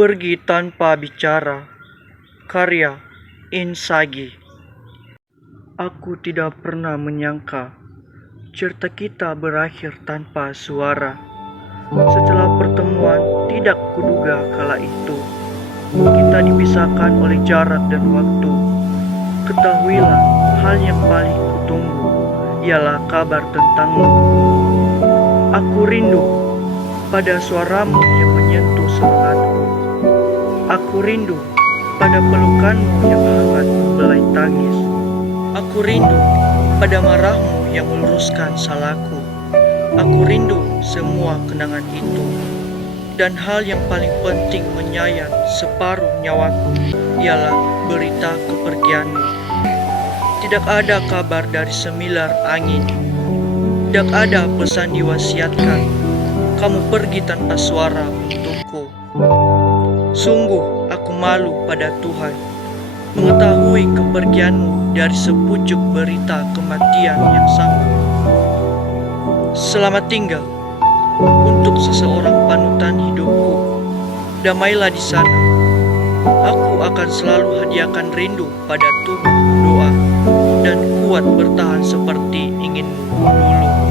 Pergi tanpa bicara. Karya Insagi. Aku tidak pernah menyangka cerita kita berakhir tanpa suara. Setelah pertemuan tidak kuduga kala itu kita dipisahkan oleh jarak dan waktu. Ketahuilah, hal yang paling kutunggu ialah kabar tentangmu. Aku rindu pada suaramu yang menyentuh semangatku. Aku rindu pada pelukanmu yang hangat membelai tangis. Aku rindu pada marahmu yang meluruskan salahku. Aku rindu semua kenangan itu. Dan hal yang paling penting menyayat separuh nyawaku ialah berita kepergianmu. Tidak ada kabar dari semilar angin. Tidak ada pesan diwasiatkan. Kamu pergi tanpa suara untukku. Sungguh aku malu pada Tuhan mengetahui kepergianmu dari sepucuk berita kematian yang sama. Selamat tinggal untuk seseorang panutan hidupku. Damailah di sana. Aku akan selalu hadiahkan rindu pada tubuh doa dan kuat bertahan seperti inginmu dulu.